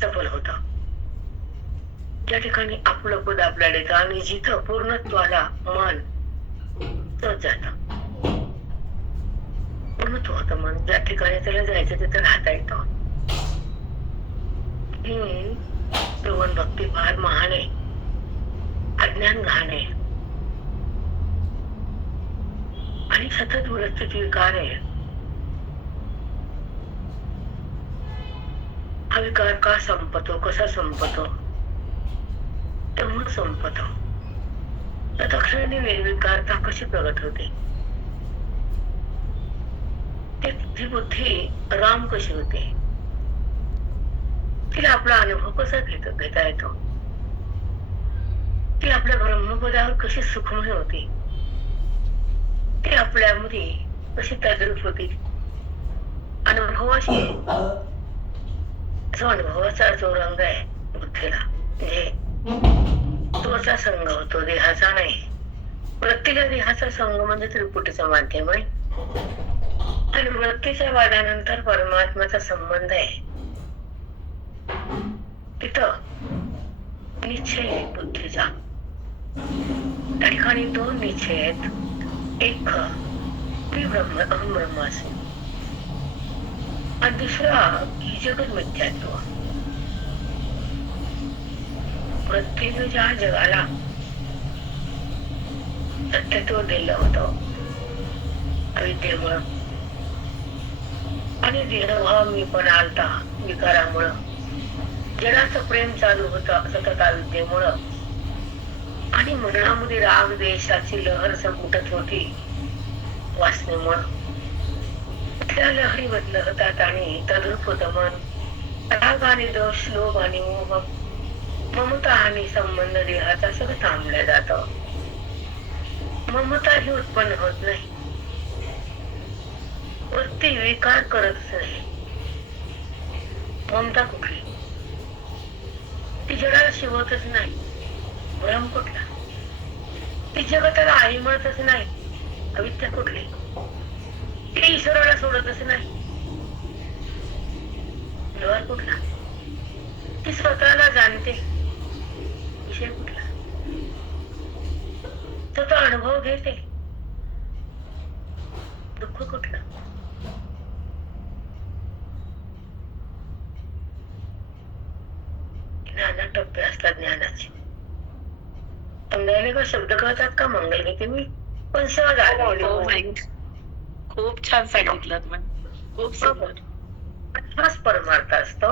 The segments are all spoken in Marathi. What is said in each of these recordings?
सफल होतं. ज्या ठिकाणी आपलं पद आपल्याला येतं आणि जिथं पूर्णत्वाला मन तोच जात. पूर्णत्व होतं मन, ज्या ठिकाणी त्याला जायचं तिथं राहता येतं. ही भगवान भक्ती फार महान आहे, अज्ञान घाण आहे आणि सतत वृत्तीत विकार आहे. हा विकार का संपतो, कसा संपतो, तेव्हा संपतो. तत्क्षणी निर्विकारता कशी प्रगट होते, ती बुद्धी राम कशी होते, तिला आपला अनुभव कसा घेता येतो, ती आपल्या ब्रह्मपदावर कशी सुखमय होती, ती आपल्यामध्ये कशी तद्रूप होती. अनुभवाशी जो अनुभवाचा जो रंग आहे बुद्धीला, म्हणजे तोचा संघ होतो, देहाचा नाही. वृत्तीला देहाचा संघ म्हणजे त्रिपुटीचं माध्यम आहे आणि वृत्तीच्या वादानंतर परमात्म्याचा संबंध आहे. तिथं निश्चय आहे बुद्धीचा. त्या ठिकाणी दोन निश्चय आहेत. एक मी ब्रह्म, अहम ब्रह्मास्मी, आणि दुसरा ही जगत मिथ्यात्व. वृत्तीने ज्या जगाला सत्यत्व दिलं होतं अविद्येमुळं आणि देहभाव मी पण आलता विकारामुळं, जगाचं प्रेम चालू होतं सतत अविद्येमुळं, आणि मनामध्ये राग द्वेषाची लहर संकुटत होती वासनेमुळं. त्या लहरी बदलत होतात आणि तद्रूप होतं मन. राग आणि दोष, लोभ आणि मोह, ममता आणि संबंध देहाचा सगळं थांबलं जातं. ममता ही उत्पन्न होत नाही, वृत्ती विकार करतच नाही. ममता कुठली, ती जगाला शिवतच नाही. भ्रम कुठला, ती जगताला आई म्हणतच नाही. अविद्या कुठली, ती ईश्वराला सोडतच नाही. लोहार कुठला, ती स्वतःला जाणते. विषय कुठला, तो अनुभव घेते. दुःख कुठलं, नाना टप्पे असतात ज्ञानाचे. समजायला का शब्द कळतात का मंगल घेते मी, पण सहज आले. खूप छान सांगितलं, खूप सुंदर. हाच परमार्थ असतो.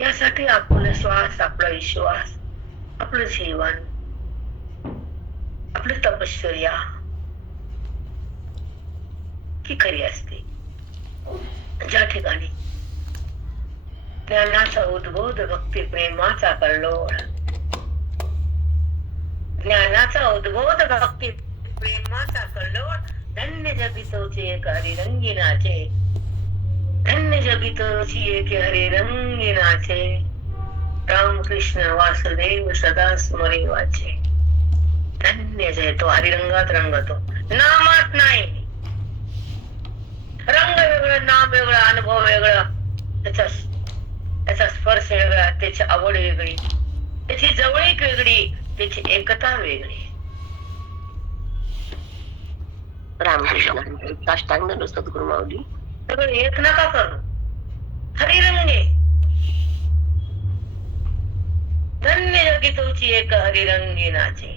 यासाठी आपला श्वास, आपला विश्वास, आपलं जीवन, आपली तपश्चर्या ही खरी असते. ज्या ठिकाणी ज्ञानाचा उद्बोध, भक्ती प्रेमाचा कल्लोळ, ज्ञानाचा उद्बोध, भक्ती प्रेमाचा कल्लोळ, धन्य जगितोचे एक हरिरंगिनाचे, धन्य जगितोची एक हरिरंगिनाचे, रामकृष्ण वासुदेव सदा स्मरे वाचे. धन्य जय तो हरिरंगात रंगतो, नामात नाही. रंग वेगळा, नाम वेगळा, अनुभव वेगळा, त्याचा स्पर्श वेगळा, त्याची आवड वेगळी, त्याची जवळीक वेगळी, त्याची एकता वेगळी. रामकृष्ण साष्टांग सद्गुरु माऊली. सगळं एक नका करू. हरिरंगे धन्य जगितोची एक हरिरंगिनाचे,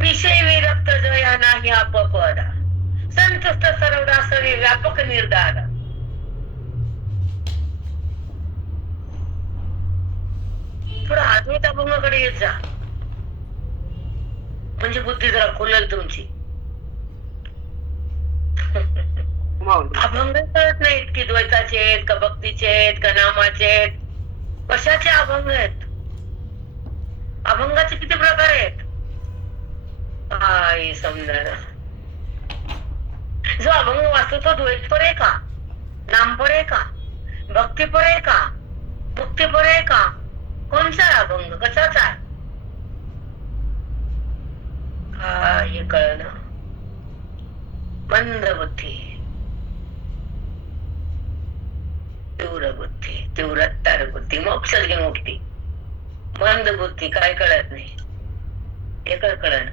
विषय विरक्त जया नाही अपपदा, संतुष्ट सर्वदा सवे व्यापक निर्धार. थोडं आत्मिक अभंगाकडे येत जा, म्हणजे बुद्धी जरा खुलेल तुमची. अभंग कळत नाहीत की द्वैताचे आहेत का, भक्तीचे आहेत का, नामाचे आहेत, कशाचे अभंग आहेत. अभंगाचे किती प्रकार आहेत काय समजा. जो अभंग वाचतो तो द्वैत पर आहे का, नाम पर आहे का, भक्ती पर आहे का, मुक्ती पर आहे का, कोणचा अभंग कशाचा आहे हे कळणं. मंद बुद्धी, तीव्र बुद्धी, तीव्रता विकार बुद्धी मोक्षच घेऊन उठते. मंद बुद्धी काय कळत नाही, एक कळण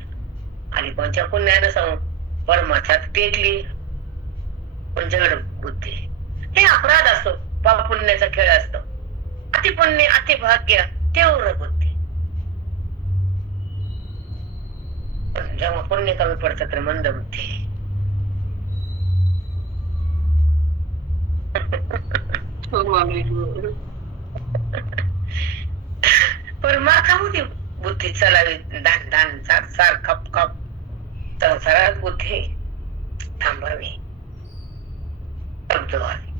आली कोणच्या पुण्यानं सांगू परमार्थात टेकली. पण जड बुद्धी हे अपराध असतो, पाप पुण्याचा खेळ असतो. अति पुण्य अति भाग्य तीव्र बुद्धी. पण जेव्हा पुण्य कमी पडतं तर मंद बुद्धी. परमार्थामध्ये बुद्धी चालावी, दान दान सार खप खप संसारात बुद्धी थांबावी, शब्द व्हावी,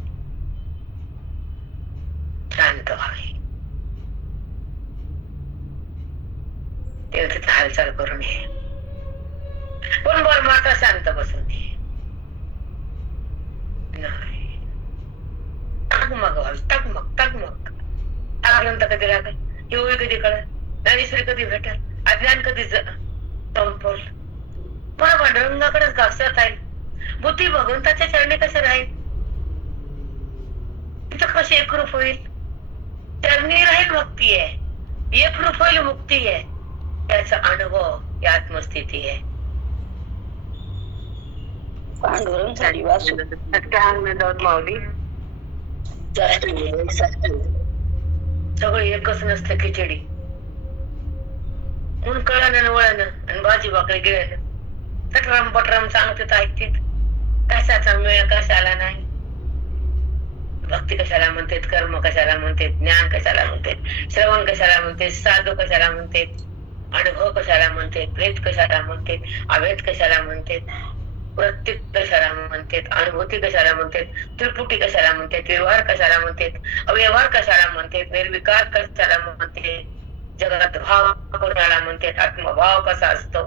शांत व्हावी. तिथे हालचाल करू नये, पण परमार्थ शांत बसू नये. टकमग व्हावी, टकमग टकमग. आनंद कधी लागेल, योगी कधी कळेल, ज्ञानेश्वरी कधी भेटेल, अज्ञान कधी संपल. मला पांडुरंगाकडेच घासत आहे. बुद्धी भगवंताच्या चरणी कसे राहील, तिथं कशी एकरूप होईल. चरणी राहील भक्ती आहे, एकरूप होईल मुक्ती आहे. त्याचा अनुभव ही आत्मस्थिती आहे. सगळं एकच नसतं खिचडी. ऊन कळानं वळण आणि भाजी भाकरी गिळण सटरम पटरम सांगतात ऐकतात. कशाचा मेळ कशाला नाही. भक्ती कशाला म्हणतात, कर्म कशाला म्हणतात, ज्ञान कशाला म्हणतात, श्रवण कशाला म्हणतात, साधू कशाला म्हणतात, अनुभव कशाला म्हणतात, भेद कशाला म्हणतात, अभेद कशाला म्हणतात, प्रत्येक कशाला म्हणतात, अनुभूती कशाला म्हणतात, त्रिपुटी कशाला म्हणतात, व्यवहार कशाला म्हणतात, अव्यवहार कशाला म्हणतात, निर्विकार कशाला म्हणतात, जगात भाव कोणाला म्हणतात, आत्मभाव कसा असतो,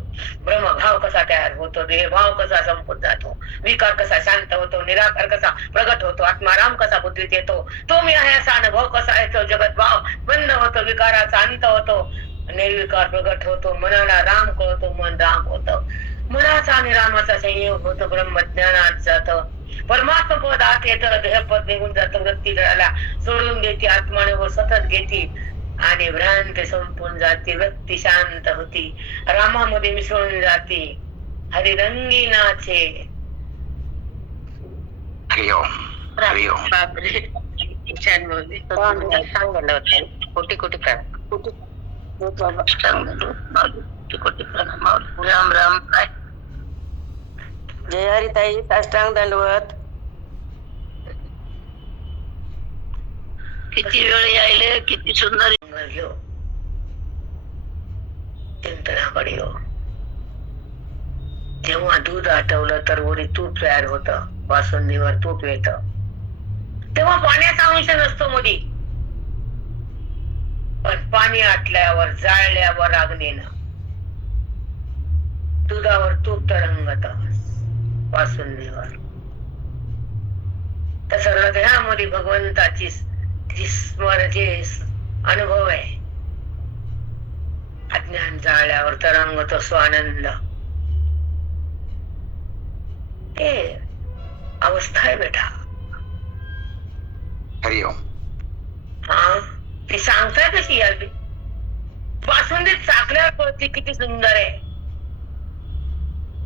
ब्रह्मभाव कसा तयार होतो, देहभाव कसा संपून जातो, विकार कसा शांत होतो, निराकार कसा प्रगट होतो, आत्माराम कसा बुद्धीत येतो, तो मी आहे असा अनुभव कसा येतो, जगत भाव बंद होतो, विकाराचा अंत होतो, निर्विकार प्रगट होतो, मनाला राम कळतो, मन राम होतं, मनाचा आणि रामाचा संयोग होतो, ब्रह्मज्ञानात जात, परमात्मा पद आत येतं, देहपद निघून जातं, वृत्ती जळाला सोडून देते, आत्माने सतत घेते आणि भ्रांत संपून जाते, व्यक्ती शांत होती, रामामध्ये मिसळून जाते, हरिरंगी नाचे. छान बोलले, सांगितलं होतं. कोटी कोटी राम राम. काय जय हरिताई, साष्टांग दंडवत. किती वेळ यायले, किती सुंदर घेऊ चिंतनाकडे येऊ. जेव्हा दूध आटवलं तर वरी तूप तयार होत, बासुंदीवर तूप येत, तेव्हा पाण्याचा अंश नसतो मधी, पण पाणी आटल्यावर जाळल्यावर अग्नीनं दुधावर तूप तरंगत बासुंदीवर. तसं हृदयामध्ये भगवंताची जे अनुभव आहे, अज्ञान जाळल्यावर तरंगतो स्वानंद, ते अवस्था आहे बेटा. हा ती सांगताय कशी यार, बासुंदी चाकल्यावर कळते किती सुंदर आहे.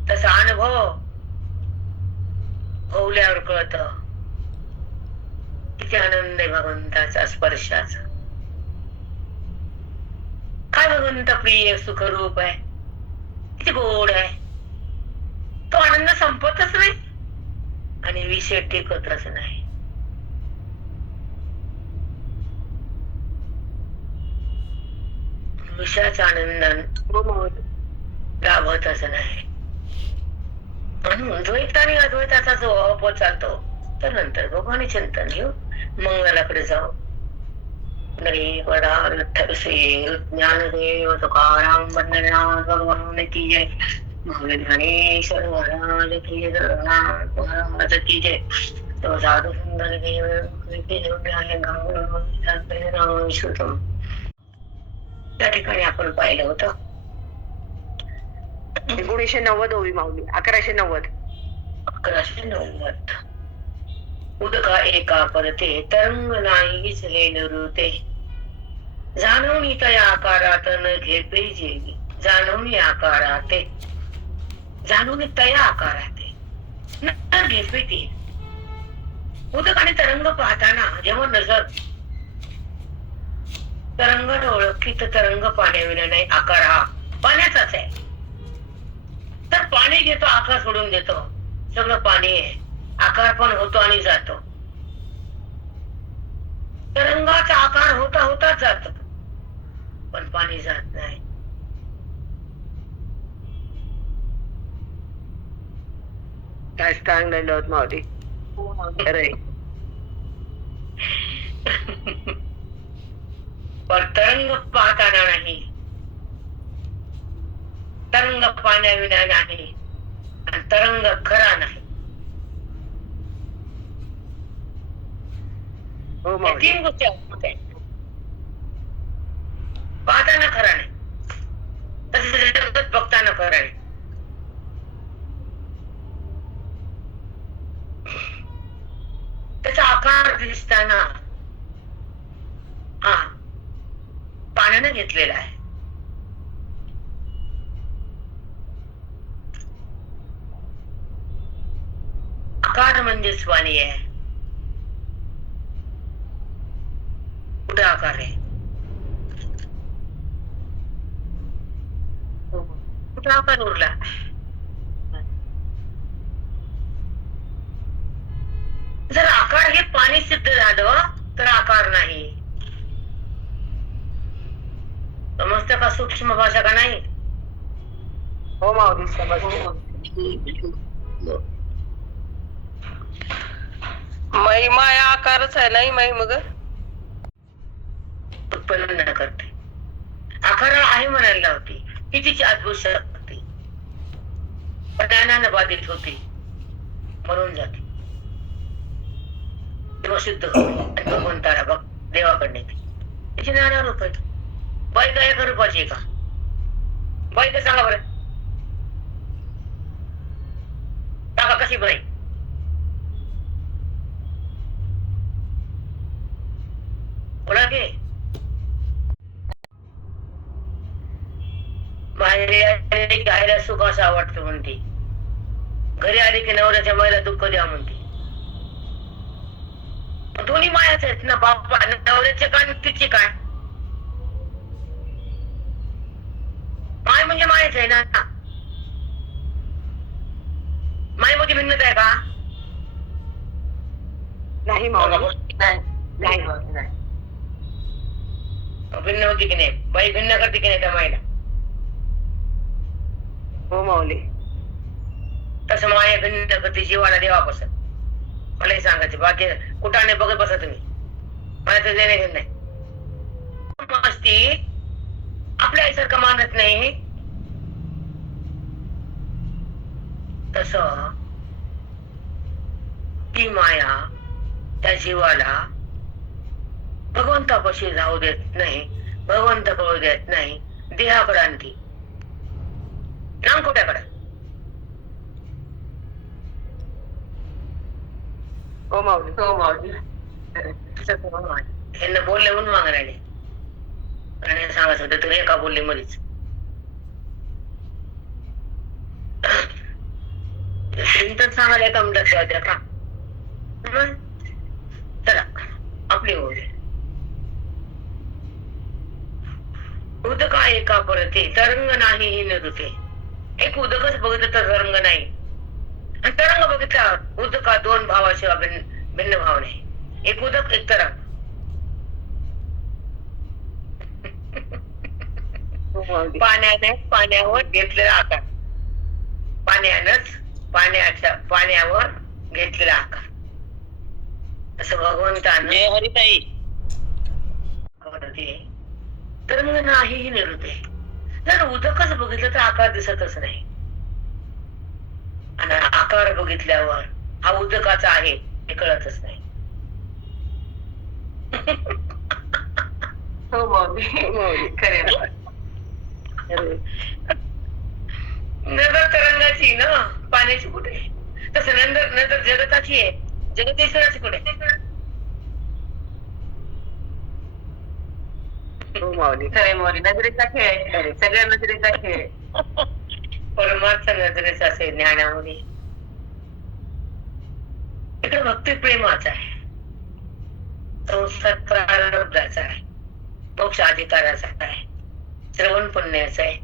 तसा अनुभव होल्यावर कळत किती आनंद आहे भगवंताचा स्पर्शाचा. काय भगवंत प्रिय सुखरूप आहे, किती गोड आहे. तो आनंद संपतच नाही आणि विषय टिकतच नाही. विषयाचा आनंद लाभतच नाही. म्हणून द्वैत आणि अद्वैताचा जो अप चालतो, तर नंतर भगवानी चिंतन घेऊ, मंगलाकडे जाऊ. ज्ञानदेव तुकाराम वंदना भगवान की जय. ज्ञानेश्वर महाराज की जय, महाराज की जय. तो साधू सुंदर देव त्या ठिकाणी आपण पाहिलं होतं 1990 ओवी माऊली, 1190. 1190. उदका एका परते तरंग नाहीच हे नृते जाणवणी तया आकारात न घेते जेवी जाणवणी आकाराते जाणवणी तया आकाराते न घेते ते उदक आणि तरंग पाहताना जेव्हा नजर तरंगात ओळखीत तरंग पाण्याविना नाही आकार हा पाण्याचाच आहे तर पाणी घेतो आकार सोडून देतो सगळं पाणी आहे आकार पण होतो आणि जातो तरंगाचा आकार होता होताच जातो पण पाणी जात नाही साष्टांग दंडवत माऊली खरंय पण तरंग पाहताना नाही तरंग पाण्याविना नाही आणि तरंग खरा नाही हो या माऊली तीन गोष्टी आहेत. पाहताना खरा नाही तसेच जगत बघताना खरा नाही त्याचा आकार दिसताना हा पाण्याने घेतलेला आहे आकार म्हणजेच पाणी आहे कुठे आकार आहे कुठे आकार उरला जर आकार हे पाणी सिद्ध झालं तर आकार नाही समजतं का सूक्ष्म भाषा का नाही हो माऊली समजते महिमा या आकारच आहे नाही महिमा ग उत्पन्न न करते आकाराला आहे म्हणायला होती ही तिची अद्भुत शक्ती ज्ञानानं बाधित होती मरून जाते तेव्हा सिद्ध होते आणि भगवंताला बघ देवाकडे येते तिची नाना रूप आहे बाई का एका रूपाची आहे का बाई का सांगा बरं सांगा कशी बाई बोला की बाहेर आईला सुख असं आवडतं म्हणते घरी आली की नवऱ्याच्या मायला दुःख द्या म्हणते दोन्ही मायाच आहेत ना बापा नवऱ्याचे काय तिचे काय माय म्हणजे मायच आहे ना मायमध्ये भिन्नता आहे का नाही माऊली नाही भिन्न होती की नाही बाई भिन्न करते की नाही त्या मायला हो माऊली तसं माया भिन्न करते जीवाला देवा बसत मलाही सांगायचं बाकी कुठाने बघत बसा तुम्ही मला तर देणे घेत नाही मस्ती आपल्या आईसारखं मानत नाही तस ती माया त्या जीवाला भगवंतापाशी जाऊ देत नाही भगवंत कळू देत नाही देहाकडे आणती नामकोट्याकडे हो माऊली हो माऊली यांना बोलले म्हणून मागणारे आणि सांगत होते तू एका बोलले मध्येच तर सांगायला एका मिनिटात द्या का चला आपली बोल उदका एका परते तरंग नाही ही नृते एक उदकच बघितलं तर तरंग नाही आणि तरंग बघितला उदका दोन भावाशिवाय भिन्न भाव नाही एक उदक एक तरंग पाण्याने पाण्यावर घेतलेला आकार पाण्यावर घेतलेला आकार असं भगवंताने हरिताई तरंग नाही ही नृते जर उदकच बघितलं तर आकार दिसतच नाही आणि आकार बघितल्यावर हा उदकाचा आहे हे कळतच नाही हो माऊली खरे नजर तरंगाची ना पाण्याची कुठे तसं नंतर जगताची आहे जगदीश्वराची कुठे? हो माऊली. खरे माऊली. नजरेचा खेळ आहे, सगळ्या नजरेचा खेळ आहे. परमार्थ नजरेचा असे ज्ञानामध्ये. इकडे भक्ती प्रेमाचा आहे, संसार प्रारब्धाचा आहे, मोक्ष अधिकाराचा आहे, श्रवण पुण्याचा आहे.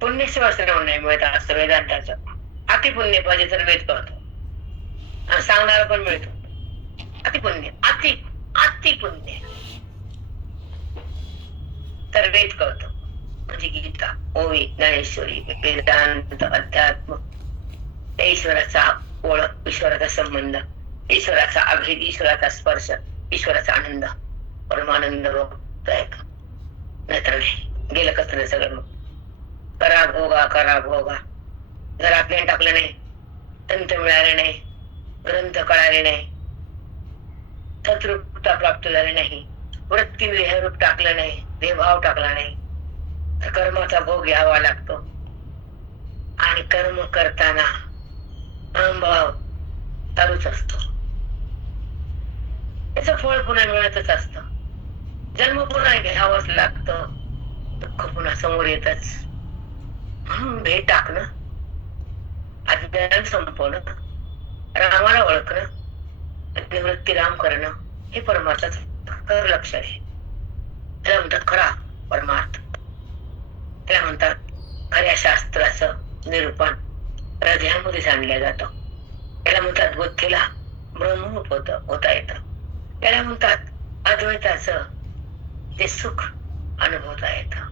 पुण्यशिवाय श्रवण नाही मिळत असतं वेदांताचं. अति पुण्य पाहिजे तर वेद कळतो आणि सांगणारा पण मिळतो. अति पुण्य, अति अति पुण्य तर वेद कळतो, म्हणजे गीता, ओवी, ज्ञानेश्वरी, वेदांत, अध्यात्म, ईश्वराचा ओळख, ईश्वराचा संबंध, ईश्वराचा अभेद, ईश्वराचा स्पर्श, ईश्वराचा आनंद, परमानंद नाहीतर नाही. गेलं कसं सगळं. मग करा भोगा, करा भोगा. जर आपल्याला टाकलं नाही, तंत्र मिळाले नाही, ग्रंथ कळाले नाही, सतरूपता प्राप्त झाली नाही, वृत्ती देहरूप टाकलं नाही, देहभाव टाकला नाही, तर कर्माचा भोग घ्यावा लागतो. आणि कर्म करताना अहंभाव चालूच असतो. त्याच फळ पुन्हा मिळतच असत. जन्म पुन्हा घ्यावंच लागतं, दुःख पुन्हा समोर येतच. म्हणून भेट टाकणं, अज्ञान संपवणं, रामाला ओळखणं, निवृत्ती राम करणं, हे परमार्थाचं खरं लक्ष आहे. त्याला म्हणतात खरा परमार्थ. त्याला म्हणतात खऱ्या शास्त्राचं निरूपण हृदयामध्ये जाणलं जातं. त्याला म्हणतात बुद्धीला ब्रह्मरूप होता येतं. त्याला म्हणतात अद्वैताचं ते सुख अनुभवता येतं.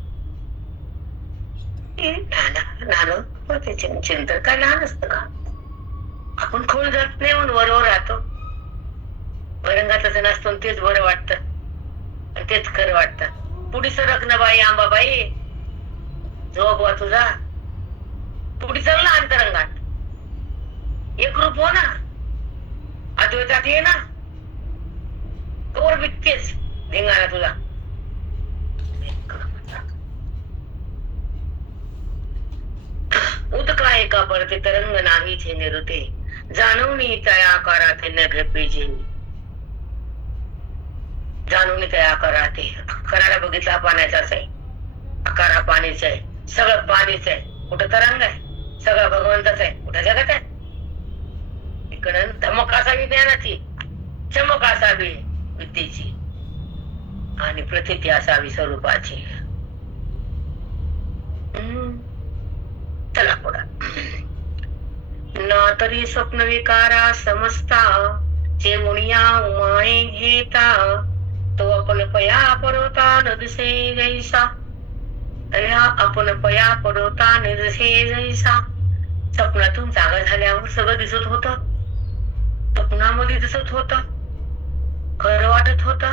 चिंतन काय लहान असतं का? आपण खोल जात नाही म्हणून वरवर राहतो. वरंगातच नसतो तेच बरं वाटतं, तेच खरं वाटतं. पुढे सरक ना बाई, आंबाबाई झोपवा तुझा. पुढे चालला अंतरंगात, एक रूप हो ना, अद्वैतात ये ना, तोवर बिकतेच धिंगाणा तुझा. उदका एका पडते तरंग नाही छे निरुते, जाणवणी त्या आकारात न घपेजे. जाणवणी त्या आकारात आकाराला बघितला पाण्याचाच आहे, आकारा पाणीच आहे, सगळं पाणीच आहे. कुठं तरंग आहे? सगळं भगवंताच आहे. कुठं जगत आहे? इकडं धमक असावी ज्ञानाची, चमक असावी विद्येची, आणि प्रतीती असावी स्वरूपाची. चला पुढे. ना तरी स्वप्न विकारा समजता, चे मुनिया उमाळे घेता, तो आपण पया पडवता न दिसे जैसा. तया आपण पया पडवता न दिसे जैसा. स्वप्नातून जागा झाल्यावर सगळं दिसत होत, स्वप्नामध्ये दिसत होत, खरं वाटत होत.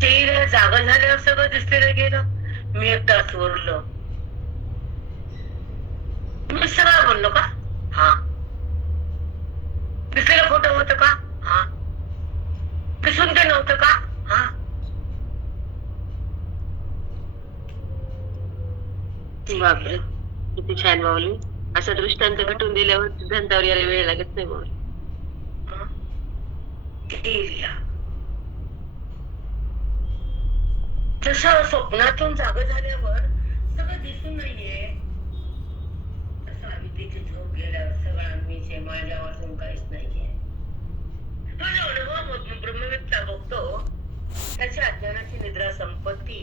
चेहऱ्या जागा झाल्यावर सगळं दिसलेलं गेलं. मी एकटाच उरलो. मी सगळं बोललो का? हा. दिसलेलं खोटं होतं का? हा. दिसून ते नव्हतं का? हा. बापरे, किती छान माऊली. असा दृष्टांत भेटून दिल्यावर सिद्धांतावर यायला वेळ लागत नाही माऊली. जसं स्वप्नातून जागा झाल्यावर सगळं दिसून नाहीये, तसं विद्येची झोप गेल्यावर सगळा मीच आहे, माझ्या वाचून काहीच नाहीये. माझा अनुभव ब्रह्मविद्या बघतो, त्याच्या अज्ञानाची निद्रा संपत्ती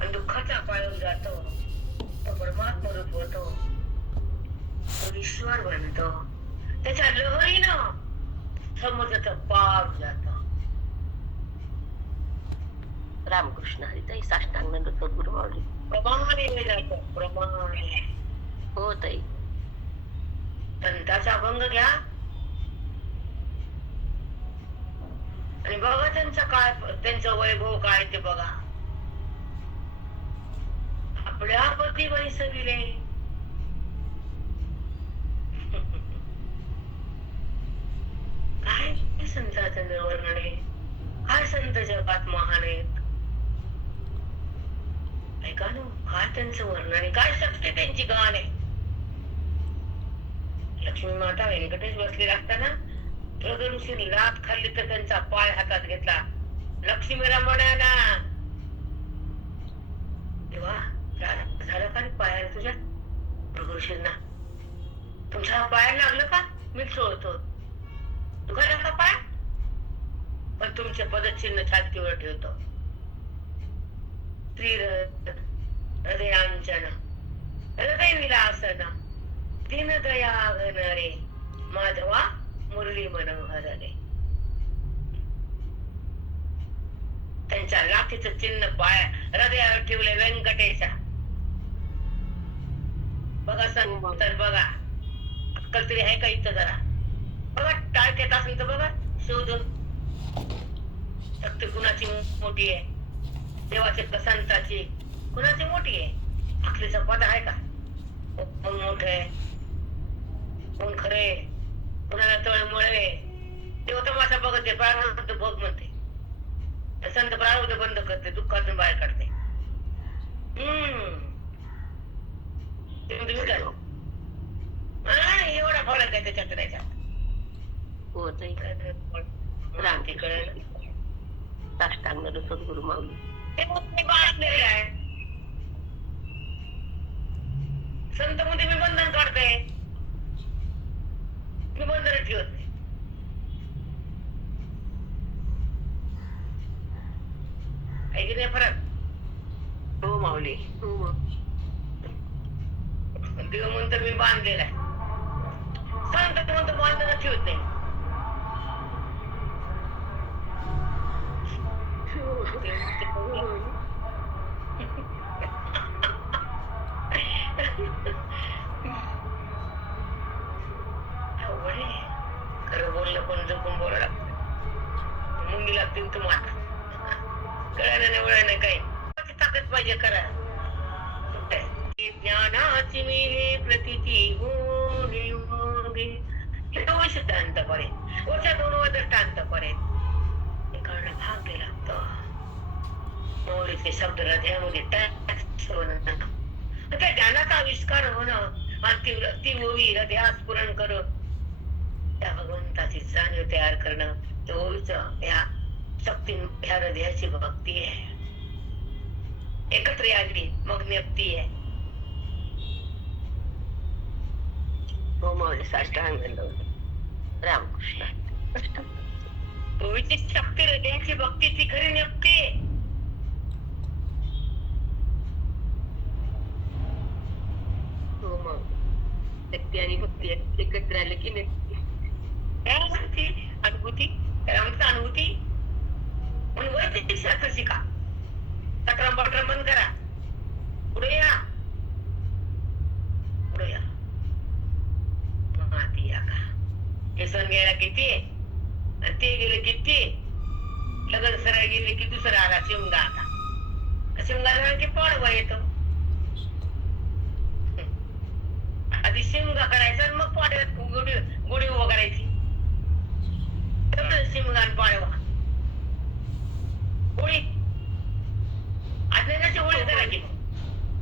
आणि दुःखाचा पाळून जातो, तो परमात्मा रूप होतो, तो ईश्वर बनतो. त्याच्या लहरीनं समजाचं पाप जात. रामकृष्ण हरी. ताई साष्टांग नंतर गुरु माऊली. प्रमाणे जात, प्रमाणे. हो ताई. संताचा अभंग घ्या आणि बघा त्यांचा काय, त्यांचं वैभव काय ते बघा. आपल्या पती वैसविले, काय संतांचं वर्णन आहे, काय संत जगात महान आहेत. ऐका ना, काय त्यांचं वर्णन आहे, काय शक्ती त्यांची गाण आहे. लक्ष्मी माता व्यंकटेश बसलेला असताना प्रगृषी लाथ खाल्ली तर त्यांचा पाय हातात घेतला. लक्ष्मी रमणाना तेव्हा झालं का पायाला तुझ्या? प्रगृषींना तुमच्या पायाला लागलं का? मी सोडतो. दुखायला का पाय? पण तुमचे पदचिन्ह छातीवर ठेवतो. श्री हृदयांचन हृदय विलासन दीन दया घनरे माधवा मुरली मनोहरणे. त्यांच्या लाथीचं चिन्ह पाय हृदयावर ठेवले व्यंकटेशा. बघा तर बघा, अक्कल तरी आहे का इथं जरा? बघा टाळक्यात असेल तर बघा शोधून. शक्ती कुणाची मोठी आहे? देवाची संताची कुणाची मोठी आहे? अकलीचा पद आहे का? कोण मोठे आहे, कोण खरे, कुणाला तळमळे? देव तमाशा बघते, प्रारब्ध भोग म्हणते. संत प्रारब्ध बंद करते, दुःखातून बाहेर काढते. एवढा फरक आहे त्याच्यात त्याच्यात. हो ताई. रामते कळलं. साष्टांग सद्गुरु माऊली. ते बाळगलेले आहे. संत मध्ये मी बंधन काढते, मी बंधन ठेवत नाही. आहे की नाही फरक? हो माऊली. हो. देव म्हणतो मी बांधलेला आहे, संत म्हणतो बांधणं ठेवत नाही. खरं बोललं पण जपून बोलावं लागतं. मुंगी लागतील तुम्हाला. कळायला नाही वळायला काही ताकद पाहिजे करा. ज्ञानाची मिले प्रतीची दृष्टांत करे, वरच्या दोन दृष्टांत करे. कळणं भाग दिला लागतं. मौलीचे शब्द हृदयामध्ये त्या ज्ञानाचा आविष्कार होणं आणि ती ओवी हृदयात स्फुरण कर, त्या भगवंताची जाणीव तयार करणं, त्या ओवीचं या शक्ती ह्या हृदयाची भक्ती आहे. एकत्र आली मग नेपती आहे. हो माऊली. साष्टांग रामकृष्ण. ओवीची शक्ती हृदयाची भक्तीची खरी नेपती. हो मग शक्ती आणि भक्ती एकत्र आले की नक्की अनुभूती. त्याला म्हणतात अनुभूती. म्हणून वैदिक शास्त्र शिका. तक्रम बक्रम बंद करा. पुढे या, पुढे या. माती या का? हे सण घ्यायला किती आणि ते गेले किती. लग्न सरळ गेले की दुसरा आला शिमगा. आता शिमगा की पडवा येतो. आधी शिमगा करायचा आणि मग पाड्यात गुढी उभं करायची. शिमगा आणि पाडवा होळी. आदल्याची होळी करायची.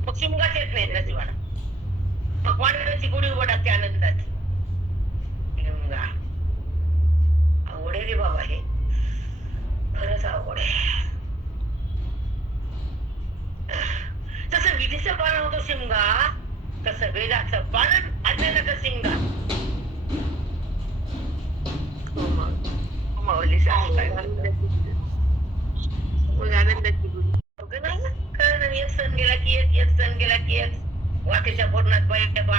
मग शिमगाच येत नाही नशिबाला. मग पाडव्याची गुढी उभं टाकते आनंदाची. शिमगा आवड आहे रे बाबा. हे खरंच आवड आहे. जसं विधीचं पालन होतं शिमगा, तसं वेदाचं पालन अज्ञानाचा शिमगा. माऊली. आनंदाची गुढी. कारण एक सण गेला की एक सण गेला की एक. वाटेच्या पूर्णात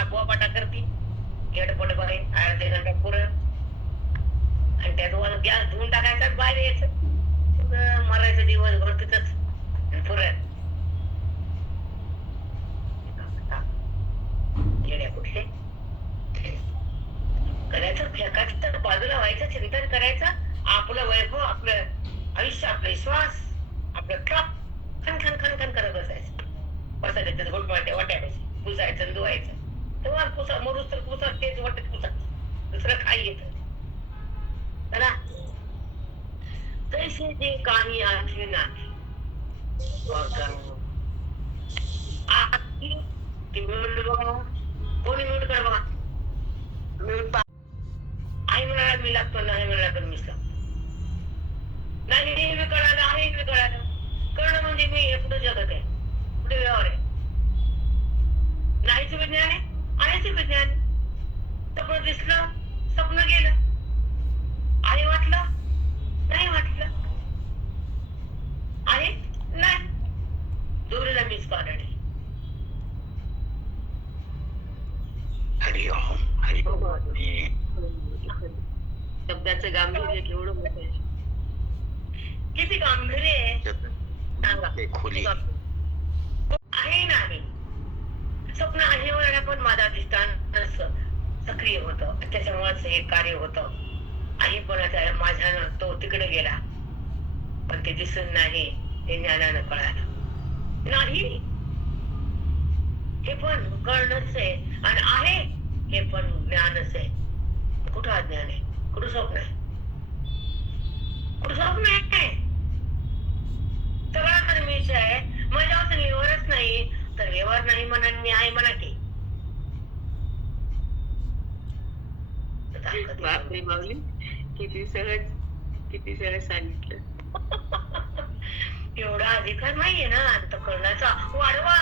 बोपाटा करते. गेटपट बघे 8-10 घंटा पुरण. आणि त्यात गॅस धुवून टाकायचा, बाहेर यायचं, मरायचं दिवसभर तिथंच पुरण. येड्या कुठले करायचं, फेकायचं तर बाजूला व्हायचं, चिंतन करायचं. आपलं वैभव, आपलं आयुष्य, आपला विश्वास, आपलं ट्रप खन खन खन खन करत बसायचं. बसायचं घोटमाटे वाट्यापाशी, पुसायचं धुवायचं. तेव्हा पुसा मरूस तर पुसा, तेच वाटत पुसा, दुसरं काय येत ना. तैसे जे काही आठवे नाही कोणी म्यूट कर बघा. आई म्हणाला मी लागतो, नाही म्हणाला तर मीच लागतो. नाही हे मी कळालं, आहे मी कळालं. कळणं म्हणजे मी हे कुठं जगत आहे, कुठे व्यवहार आहे. नाहीच विज्ञान आहे, आहेच विज्ञान. स्वप्न दिसलं, स्वप्न गेलं. आहे वाटलं, नाही वाटलं. आहे नाही, दोरीला मीच कारण आहे. हरिओम हरिओम. शब्दाचं गांभीर्य केवढं मोठं आहे. किती गांभीर्य आहे सांगा. खोली आहे नाही, स्वप्न आहे म्हणायला पण माझा अधिष्ठान सक्रिय होत, त्याच्यामुळेच हे कार्य होत. आई पण माझ्यानं तो तिकडे गेला, पण ते दिसून नाही, ते ज्ञानानं कळालं नाही. हे पण कळणच आहे आणि आहे हे पण ज्ञानच आहे. कुठं अज्ञान आहे, कुठं स्वप्न आहे, कुठं स्वप्न आहे. सगळा तर मीच आहे, माझ्यावर व्यवहारच नाही तर व्यवहार नाही म्हणा, मी आहे म्हणा की. बापरे माऊली, किती सहज सांगितलं. एवढा अधिकार नाहीये ना अंतःकरणाचा. वाढवा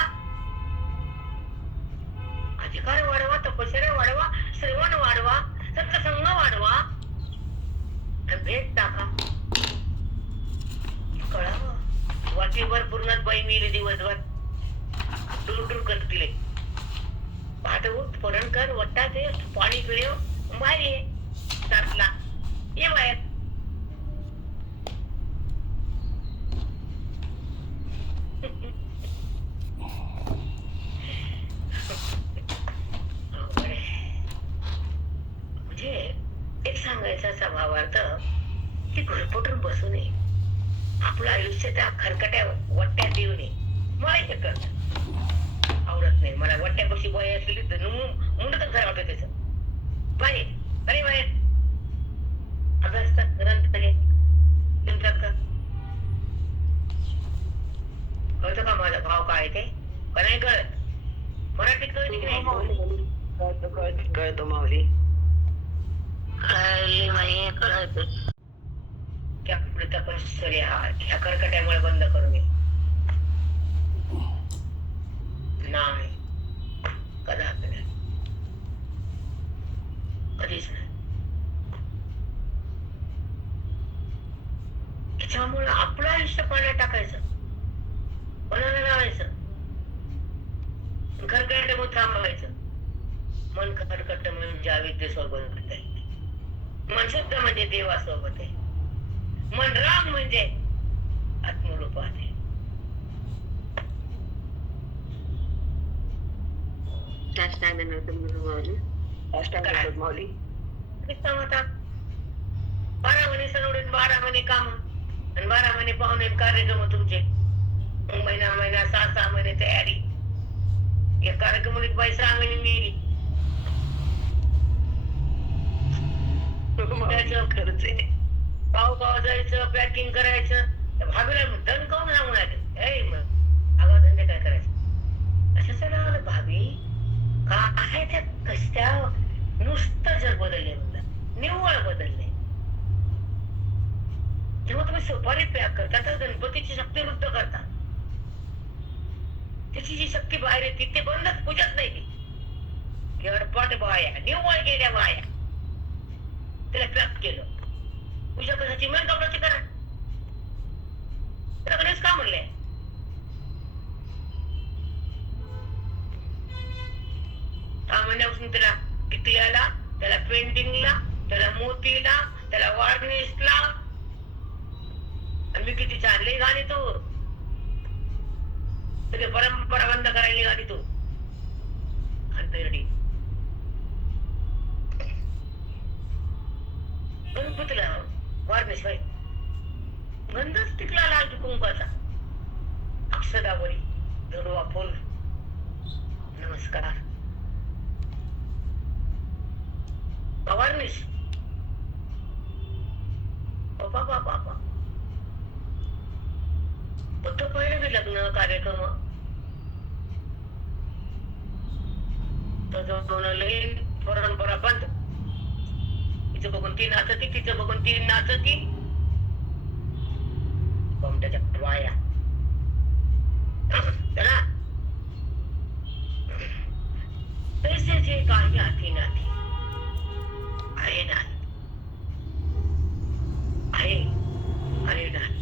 अधिकार, वाढवा तपश्चर्या, वाढवा श्रवण, वाढवा सत्संग, वाढवा आणि भेट टाका. कळावं वाटीवर पूर्ण बाई मिली दिवसभर टूर करतील. पहाटे उठ, परण कर, वट्टा दे, पाणी पिळव, बाहेर ये. ताटला ये बाहेर. म्हणजे एक सांगायचा असा भावार्थ की घरपटून बसू नये, आपलं आयुष्य त्या खरकट्या वट्ट्यात येऊ नये. मला हे कळत आवडत नाही. मला वट्ट्यापाशी बॉय असलेली मुंड तर खरं वाटत त्याच. बाहेर अरे बाहेर अभ्यास कर, ग्रंथ घे, चिंतन कर. कळतं का माझा भाव काय ते का नाही कळत? मराठीत कळते की नाही? कळतो माऊली. कळले नाही कळत. त्या पुढे तपश्चर्या ह्या कर्कट्यामुळे बंद करून घे. नाही कदापि नाही, कधीच नाही. त्याच्यामुळे आपलं आयुष्य पाण्यात टाकायचं, कोणाला लावायचं. खरकट मग थांबवायचं. मन खरकट म्हणजे अविद्येसोबत आहे, मन शुद्ध म्हणजे देवासोबत आहे, मन राम म्हणजे आत्मरूपात आहे. माऊली 12 महिने सनवडून 12 महिने काम आणि 12 महिने पाहुणे कार्यक्रम तुमचे. महिना 6 महिने तयारी. या कार्यक्रमात बाई 6 महिने मिळली. खर्च आहे. पाव जायचं, पॅकिंग करायचं. भाभीला धन काऊन सांगून आले मग आगाव धंदे काय करायचं असं सगळं. भाभी का आहे त्या कशा नुसतं जग बदलले, म्हणलं निव्वळ बदलले. जेव्हा तुम्ही सुपारी पॅक करता तर गणपतीची शक्ती वृद्ध करता. त्याची जी शक्ती बाहेर येते ते बंदच पूजत नाही. ती अडपट बाया, निव्वळ गेल्या बाया, त्याला पॅक केलं. पूजा कशाची मेन कपड्याची करा. त्याला गणेश का म्हणले? महिन्यापासून त्याला टिकल्याला, त्याला पेंटिंगला, त्याला मोतीला, त्याला वार्निशला. आणि मी किती चालले गाणी तो सगळे परंपरा बंद करायला गाणी तो अंतरडी. गणपतीला वार्निश भाई गंधच टिकला लाल कुंकाचा. अक्षदावरी धरुवा फुल नमस्कार वार्निश. बाबा बाबा होतं पहिलं बी लग्न कार्यक्रम तर लई परंपरा बंद. तिचं बघून ती नाचती, तिचं बघून ती नाचती. कोमट्याच्या वाया चला. पैसे जे काही हाती नाती आहे नाही, आहे आणि नाही.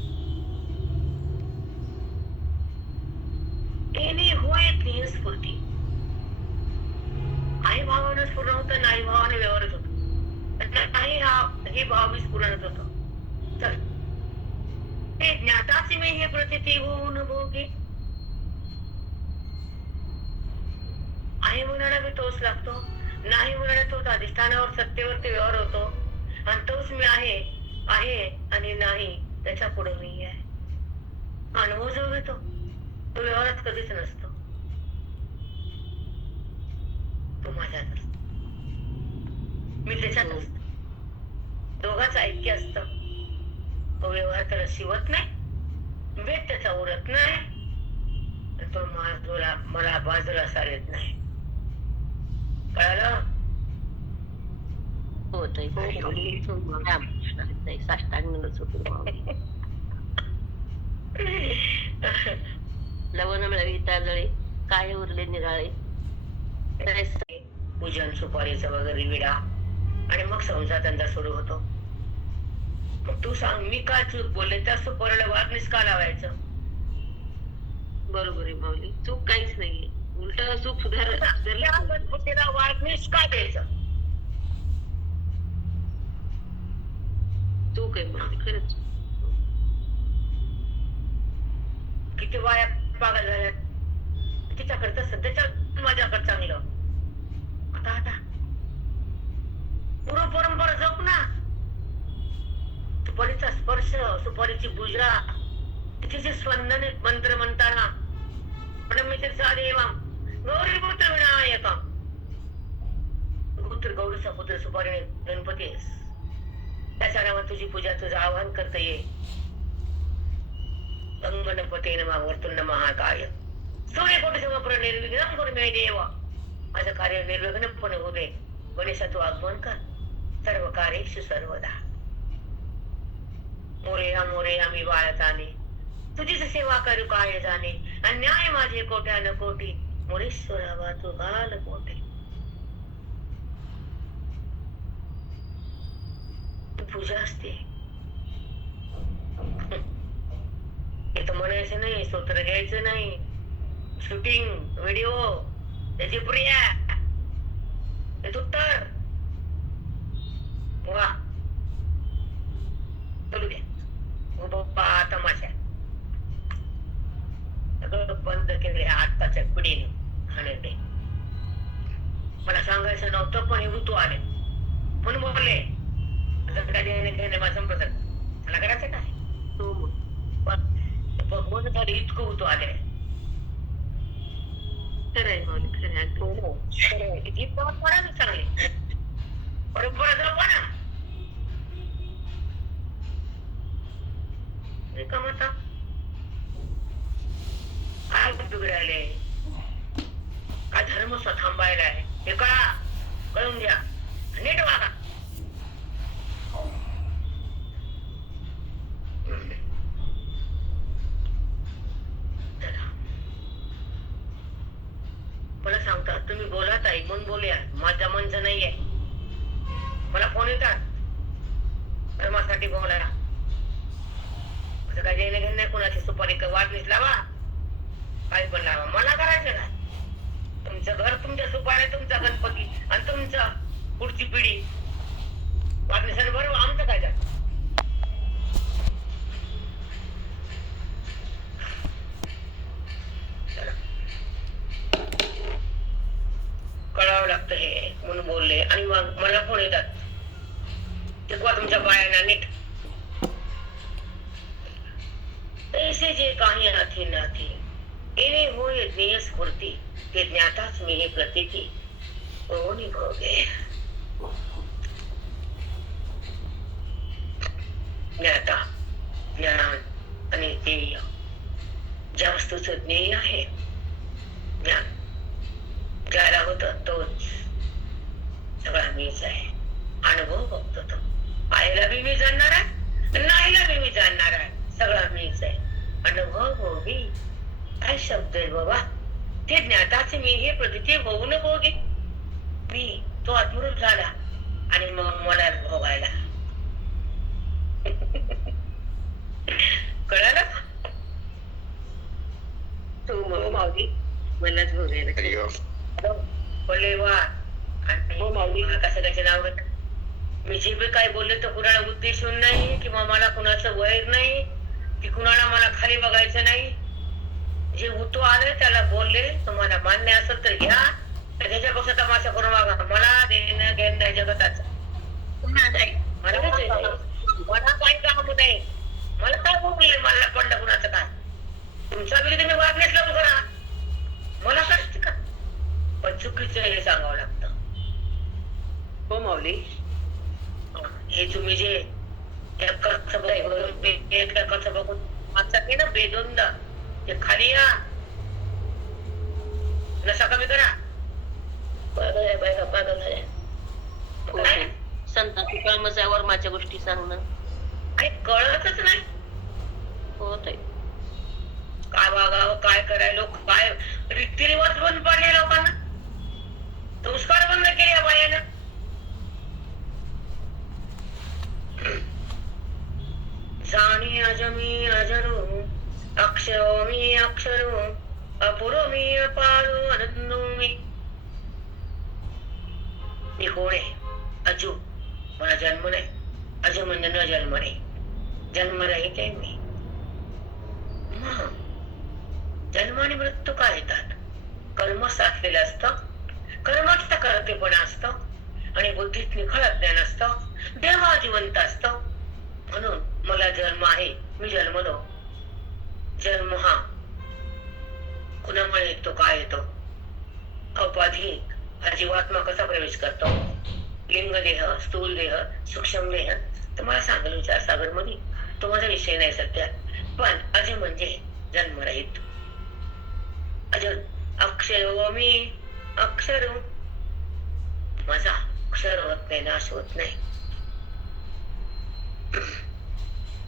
येणे होय ती स्फूर्ती. आई भावानं स्फुरण होतं, नाही भावाने व्यवहारच होतो. नाही हे भाव विस्फुरणच होतो. चल ते ज्ञाताच मी हे प्रतीती होऊन भोगे. आहे म्हणाला मी तोच लागतो, नाही म्हणाला तोच अधिष्ठानावर सत्तेवरती व्यवहार होतो. आणि तोच मी आहे आणि नाही त्याच्या पुढे मी आहे. अनुभव जो घेतो तो व्यवहारात कधीच नसतो. तो माझ्यात असतो, मी त्याच्यात असतो. दोघांच ऐक्य असत. तो व्यवहार त्याला शिवत नाही, वेद त्याचा उरत नाही, तो मला बाजूला सारत नाही. कळालं? हो ताई, हो. रामकृष्ण साष्टांगच होतो. लवण मिळावी ताजळे, काय उरले निराळे. पूजन सुपारीचं वगैरे विडा आणि मग संसार त्यांचा सुरू होतो. मग तू सांग, मी काय चूक बोलले? त्या सुपारीला वागणीस का लावायचं? बरोबर आहे माऊली, चूक काहीच नाहीये. उलट चूक सुधारला वागणीस का द्यायचं? चूक आहे माऊली, खरंच. किती वाया पागल झाल्यात. तिच्याकडचं सध्याच्या माझ्याकडे चांगलं. आता पूर्व परंपरा जप ना. सुपारीचा स्पर्श, सुपारीची पूजा, तिचे स्पंदने मंत्र म्हणताना परमेश्वरचा देवम गौरीपुत्र विनायकम. पुत्र गौरीचा पुत्र सुपारीने गणपती आहेस. त्याच्या नावात तुझी पूजा, तुझं आवाहन करता ये. गणपती नमः वर्तुंड महाकाय सूर्यकोटी समप्रभ निर्विघ्नं कुरु मे देव. माझं कार्य निर्विघ्नपणे होऊ दे. गणेशा तू आगमन कर सर्व कार्येषु सर्वदा. मोरया मी बाळताने तुझीच सेवा करू काय जाणे. अन्याय माझे कोट्यान कोटी मोरेश्वरावा तू घाल कोटे. पूजा असते. हे तर म्हणायचं नाही, स्तोत्र घ्यायचं नाही, शूटिंग व्हिडिओ त्याची प्रिया उत्तर वा चलू द्या. बाप्पा तमाशा सगळं बंद केले आत्ताच्या पिढीने खाणे. मला सांगायचं नव्हतं पण हे ऋतू आले म्हणून बोलले. संप्रदाय मला करायचं काय? भगवान झाले इतकं होतो आले. खरंय माऊली, खरंय. किती परंपरा चांगली परंपरा जपा ना. रिकामता काय बिघडायले, काय धर्म थांबायलाय हे कळा, कळून द्या, नीट वागा. मला सांगतात तुम्ही बोला ताई, म्हणून बोलूया. माझ्या मनचं नाहीये. मला फोन येतात धर्मासाठी बोलायला. असं काय जैन घेऊन नाही. कोणाची सुपारी वाटणीच लावा, काही पण लावा, मला करायचं नाही. तुमचं घर, तुमच्या सुपारी, तुमचा गणपती आणि तुमचा पुढची पिढी वाटणीसाठी बरोबर. आमचं काय जात? कळावं लागतं हे म्हणून बोलले. आणि मग मला फोन येतात शिकवा तुमच्या बायांना नीट. ऐसे जे काही हाती नाती येणे होय ज्ञेय स्फूर्ती. ते ज्ञाताच मी हे प्रतीती कोणी भोगे. ज्ञाता, ज्ञान आणि ध्येय. ज्या वस्तूचं ज्ञेय आहे ज्ञान, ज्याला होत तोच सगळा मीच आहे. अनुभव बघतो तो. आईला बी मी जाणणार आहे, नाहीला बी मी जाणणार आहे, सगळा मीच आहे. अनुभव भोगी काय शब्द आहे बाबा. ते ज्ञाताचे मी हे प्रतीती होऊ न भोगी. मी तो आत्मरूप झाला आणि मग मला भोगायला. कळालं? तो माऊली मलाच भोगायला. बोलले वा. आणि हो माऊली. कसं त्याचे नाव घेत. मी जे बी काय बोलले तर कुणाला उद्देशून नाही किंवा मला कुणाचं वैर नाही की कुणाला मला खाली बघायचं नाही. जे उतू आले त्याला बोलले. तुम्हाला मान्य असेल तर घ्या, त्याच्यापेक्षा तमाशा करून बघा. मला देणं घेणं नाही जगताचं. पुन्हा नाही मला मला काही काम नाही. मला काय बोलले, मला पडलं कुणाचं काय. तुमचा बी तुम्ही वागण्यास लागू करा, मला काय का. पण चुकीचं हे सांगावं लागतं. हो माऊली. हे तुम्ही जे बघून मागचा की ना बेदोंद ते खाली या, नसा कमी करा. संतांची कामच आहे वर्माच्या गोष्टी सांगणं. आणि कळतच नाही होत आहे. काय वागावं, काय करायला, काय रीतिरिवाज बंद पडले लोकांना, संस्कार बंद केले या बायानं. जाणी अजमी अजरू अक्षरो मी अक्षरो अपुरो मी अपारो अनंदो मी कोण आहे? अजू. मला जन्म नाही. अजू म्हणजे न जन्म नाही. जन्म रहित आहे मी. जन्म आणि मृत्यू काय येतात? कर्म साधलेलं असतं, कर्माचं कर्तेपणा असतं आणि बुद्धीत निखळ अज्ञान असतं, देवा जिवंत असतं. म्हणून मला जन्म आहे, मी जन्मलो. जन्म हा कुणामुळे येतो, काय येतो? औपाधिक हा जीवात्मा कसा प्रवेश करतो? लिंग देह, स्थूल देह, सूक्ष्म देह. तुम्हाला सांगेल विचार सागर मध्ये, तो माझा विषय नाही सध्या. पण अज म्हणजे जन्मरहित. अज अक्षर मी अक्षर, माझा अक्षर होत नाही, नाश होत नाही.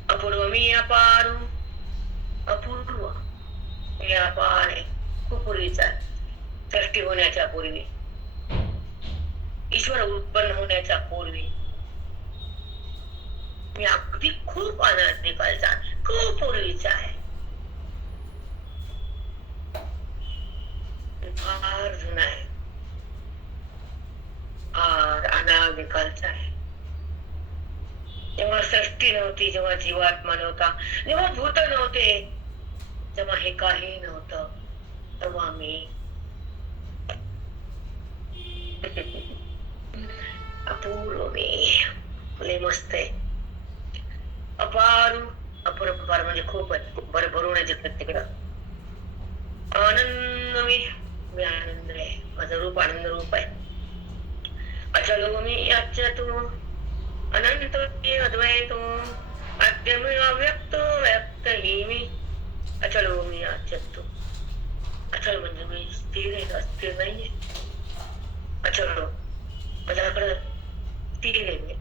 अपूर्व मी अपार, अपूर्व मी अपार आहे, खूप पूर्वीचा. सृष्टी होण्याच्या पूर्वी, ईश्वर उत्पन्न होण्याच्या पूर्वी मी अगदी खूप अनादिकालचा, खूप पूर्वीचा आहे. फार जुना आहे, फार अनादिकालचा आहे. जेव्हा सृष्टी नव्हती, जेव्हा जीवात्मा नव्हता, जेव्हा भूत नव्हते, जेव्हा हे काही नव्हतं, तेव्हा मी अपूर्व मी. लय मस्त आहे. अपार, अपरंपार म्हणजे खूप आहे, भरभरून आहे जगत तिकडं. आनंद मी आनंद आहे, माझं रूप आनंद रूप आहे. अचलो मी अच्युतो अनंत अद्वैतो अद्यमी अव्यक्त व्यक्त ही मी. अचलो मी अच्युतो. अचल म्हणजे मी स्थिर आहे, अस्थिर नाहीये. अचलो माझ्याकडे स्थिर आहे, मी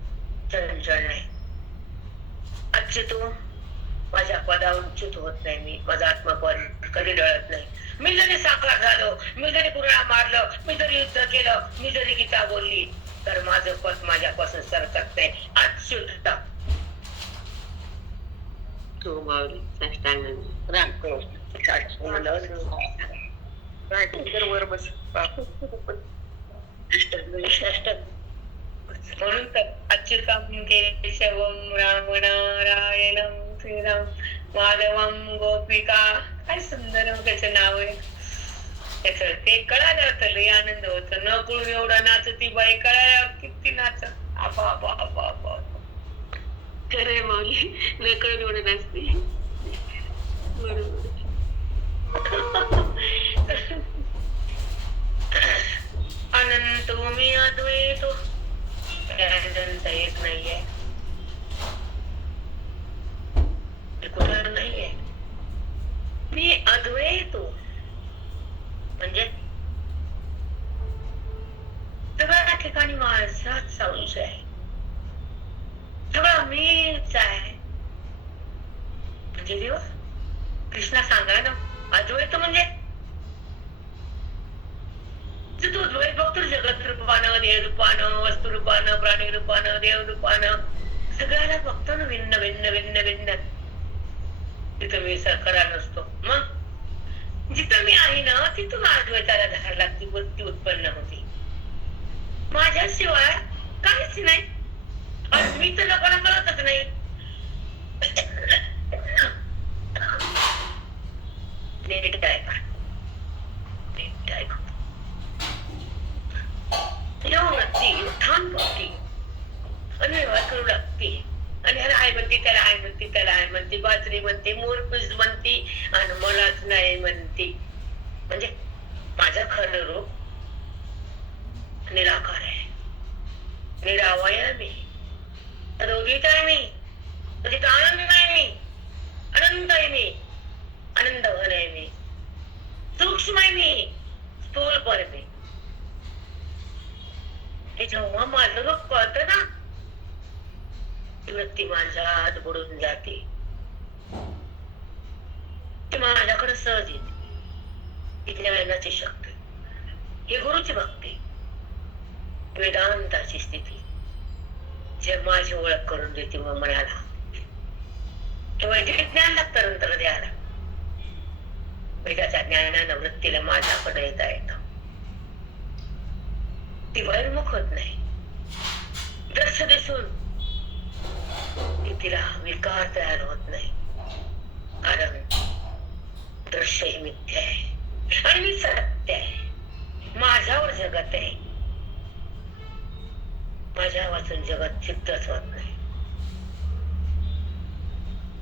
चंचल नाही. अच्युतो माझ्या पदावर च्युत होत नाही मी. माझा आत्मपद कधी डळत नाही. मी जरी साकार झालो, मी जरी कुणाला मारलं, मी जरी युद्ध केलं, मी जरी गीता बोलली, तर माझं पद माझ्यापासून सरकत नाही. अच्युत. तो माऊली साष्टांग रामकृष्ण. वर बस. म्हणून तर अच्युतम केशवम राम नारायणम श्रीराम माधवम गोपिका. काय सुंदर त्याचं नाव आहे. त्याच ते कळालं तर लय आनंद होत. न कळून एवढा नाच ती बाई, कळाल्यावर किती नाच. आबा आबा आबा आबा. खरंय माऊली, न कळून एवढं नाचते. बरोबर. अनंत मी अद्वैतो. अनंत एक नाहीये, कुठं नाहीये. मी अद्वैतो म्हणजे सगळ्या ठिकाणी माझाच अंश आहे. कृष्णा सांगा ना, अद्वैत म्हणजे तू द्वैत बघतो जगत रूपानं, देह रूपानं, वस्तू रूपानं, प्राणी रूपानं, देव रूपानं, सगळ्याला बघतो ना भिन्न भिन्न भिन्न भिन्न. तिथं मी खरा नसतो. मग जिथं मी आहे ना तिथून अद्वैताला धार लागती, वृत्ती उत्पन्न होती. माझ्याशिवाय काहीच नाही. आणि मी तर लोकांना कळतच नाही. नीट ऐका, नीट ऐका. वृत्ती ठाम भक्ती आणि व्यवहार करू लागते. आणि ह्याला आई म्हणते, त्याला आई म्हणते, त्याला आई म्हणते, बाजरी म्हणते, मोरपीस म्हणते, आणि मलाच नाही म्हणते. म्हणजे माझं खरं रूप निराकार आहे, निरावय आहे मी, रोगीत आहे मी, म्हणजे आनंद नाही मी, अनंत आहे मी, आनंदघन आहे मी, सूक्ष्म आहे मी, स्थूल पण आहे मी. हे जेव्हा माझं रूप कळत ना, वृत्ती माझ्या हात बुडून जाते. ती माझ्याकडे सहज येते. इथल्या ज्ञानाची शक्ती, ही गुरुची भक्ती, वेदांताची स्थिती जे माझी ओळख करून देते. मग मनाला वैदिक ज्ञान लागतं नंतर द्यायला. वेदाच्या ज्ञानानं वृत्तीला माझ्याकडे येता येतं. ती बहिर्मुख होत नाही. दर्श दिसून तिला विकार तयार होत नाही. कारण दृश्य ही मिथ्या आहे आणि मी सत्य आहे. माझ्यावर जगत आहे. माझ्या वाचून जगत चित्तच होत नाही.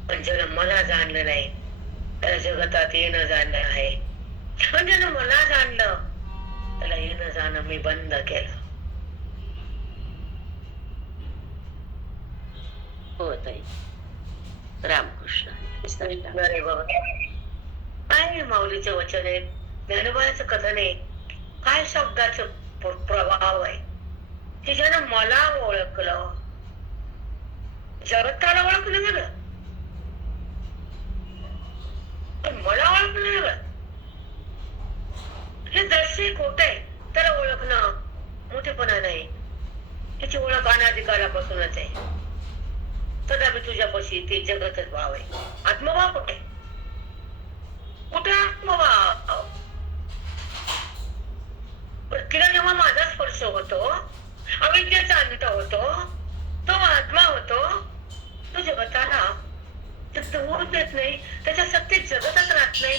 पण ज्यानं मला जाणलं नाही त्याला जगतात येणं जाणलं आहे. पण ज्यानं मला जाणलं त्याला येणं जाणं मी बंद केलं. हो ताई, रामकृष्ण. अरे बाबा, काय माऊलीचे वचन आहे, ज्ञानोबाचं कथन आहे, काय शब्दाचं प्रभाव आहे. की ज्यानं मला ओळखलं, जगताला ओळखलं गेलं, पण मला ओळखलं गेलं. हे दर्शी खोट आहे. त्याला ओळखणं मोठेपणा नाही. त्याची ओळख अनाधिकारापासूनच आहे. तथापि तुझ्यापाशी ते जगतच भाव आहे. आत्मभाव कुठे, कुठे आत्मभाव? तिला जेव्हा माझा स्पर्श होतो, अविद्येचा अंत होतो, तो आत्मा होतो, तो जगताला दूर देत नाही. त्याच्या सत्तेत जगतच राहत नाही.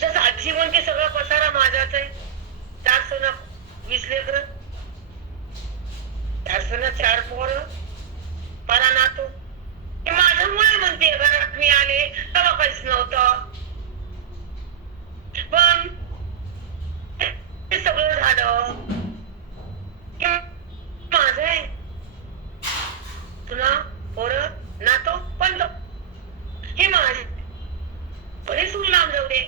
जसं आजी म्हणते सगळा पसारा माझाच आहे. 4 सोना 20 लेकर, 4 सोना 4 पोरं, पारा नातो. हे माझ्यामुळे म्हणते. घरात मी आले तेव्हा काहीच नव्हतं, पण हे सगळं झालं माझं आहे. तुला पोरं नातो पण हे माझे, बरे सून लांब जाऊ दे,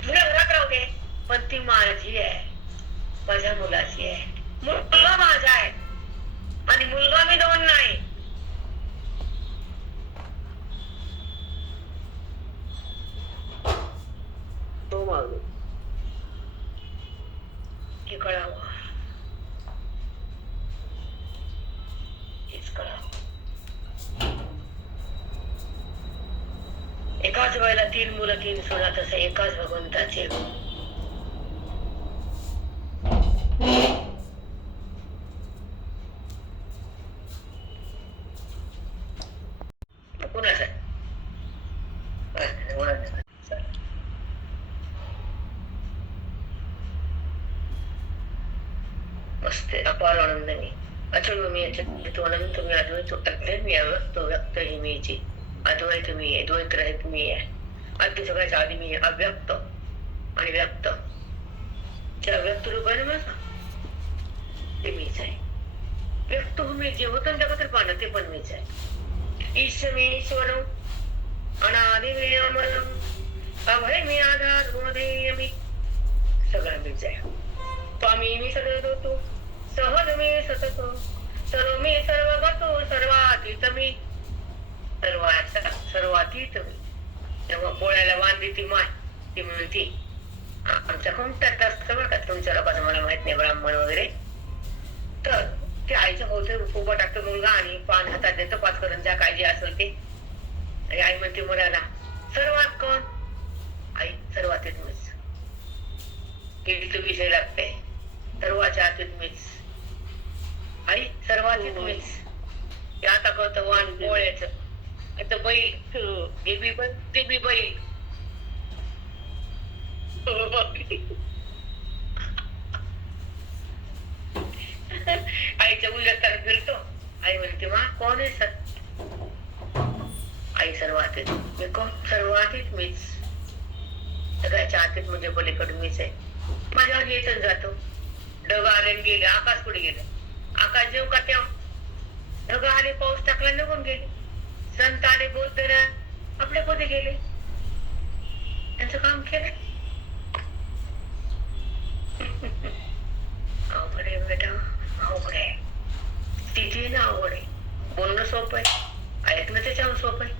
तुझ्या घरात राहू दे, पण ती माझी आहे, माझ्या मुलाची आहे. मुलगा माझा आहे आणि मुलगा मी 2 नाही. हो माऊली, हे कळावं, हेच कळावं. एकाच वेळेला 3 मुलं 3 सोना, तसं एकाच भगवंताचे कुणाचं मस्त अपार आनंद मी अचल मी याच्यात अनंत मी अद्वैत अद्वैत मी अव्यक्त व्यक्त ही मीची अद्वैत मी आहे, द्वैत रहित मी आहे. आद्य सगळ्याच्या आधी मी अव्यक्त आणि व्यक्त जे अव्यक्त रूपाने माझा ते मीच आहे. व्यक्त हो मी जे होतं जगत पाहणं ते पण मीच आहे. ईश मी ईश्वर अनादि मी अमरम अभय मी आधार ध्येय मी सगळं मीच आहे. स्वामी मी सदैव होतो, सहज मी सतत, सर्व मी सर्वगतो, सर्वातीत मी सर्वातीत मी. तेव्हा पोळ्याला बांधली ती माय, ती म्हणती आमच्या कोणत्यात असतं बरं का, तुमच्या लोकांचं मला माहित नाही, ब्राह्मण वगैरे. तर ते आईच्या होते उभा टाकतो मुलगा आणि पान हातात देतो, पाच करून ज्या काय जे असेल ते. आणि आई म्हणते मुलाला सर्वात कोण? आई सर्वातीत मीच. विषय लागते सर्वाच्या आतीत मीच. आई सर्वातीत मीच. ते आता कळतं वाण पोळ्याचं. आता बैल हे बी पण ते बी बैल. आईच्या उलटाला फिरतो. आई म्हणते मा कोण आहे सर? आई सर्वातीत. मी कोण? सर्वातीत मीच. सगळ्याच्या आतीत म्हणजे पलीकडे मीच आहे. माझ्यावर येतच जातो. ढग आले गेले, आकाश कुठे गेलं? आकाश जेव का तेव्हा ढग आले, पाऊस टाकला, निघून गेले. संत आले, बोलते ना आपल्या कुठे गेले? त्यांचं काम केलं. अवघड आहे बेटा, अवघड आहे. स्थिती ना अवघड आहे. बोलणं सोपं आहे, ऐकणं त्याच्यावर सोपं आहे,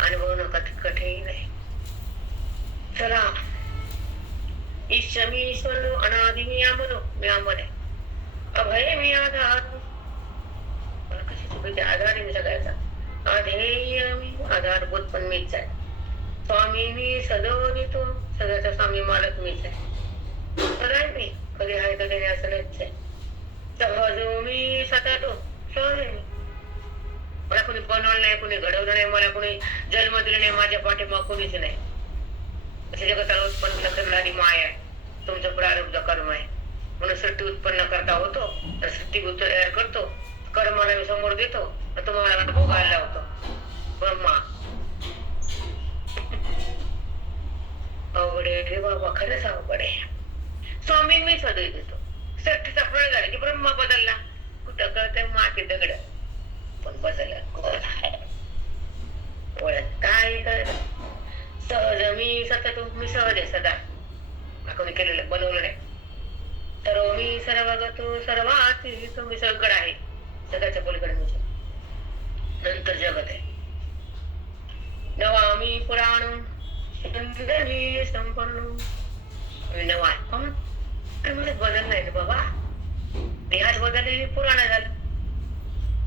अनुभवणं कठीण आहे. चला, ईश मी ईश्वर, अनादि मी आमनो, मी आमन आहे. अभय मी आधार. मला कशी चुकीचे आधार आहे मी सगळ्याचा. आधेय मी, आधारभूत पण मीच आहे. स्वामी मी सदैव देतो, सगळ्याचा स्वामी मालक मीच आहे. सगळ्यात मी कधी आहे तर त्याने असं नाहीच आहे. सहज मी सतत सहज मी. मला कोणी बनवलं नाही, कोणी घडवलं नाही, मला कोणी जन्म दिला नाही, माझ्या पाठीमाग कोणीच नाही. असे जगताला उत्पन्न करणारी माया आहे, तुमचं प्रारब्ध कर्म आहे. म्हणून सृष्टी उत्पन्न करता होतो, तर सृष्टी तयार करतो, कर्माला मी समोर देतो, तुम्हाला भोगायला लावतो. ब्रह्मा अवघड आहे बाबा, खरंच अवघड आहे. स्वामी मी सदैव देतो. सृष्टीचा प्रळय झाला की ब्रह्मा बदलला. कुठं कळतंय माती दगड पण बदलला ओळख काय कर. सहज मी सतत, मी सहज आहे सदा. कोणी केलेलं बनवलं नाही. सर्व मी सर्वगतो सर्वात तुम्ही सगळं आहे, सगळ्याच्या पलीकडे मी नंतर जगत आहे. नवामी पुराण संपूर्ण नवा कोण? मला बदल नाही बाबा. देहात बदलले, पुराण झालं,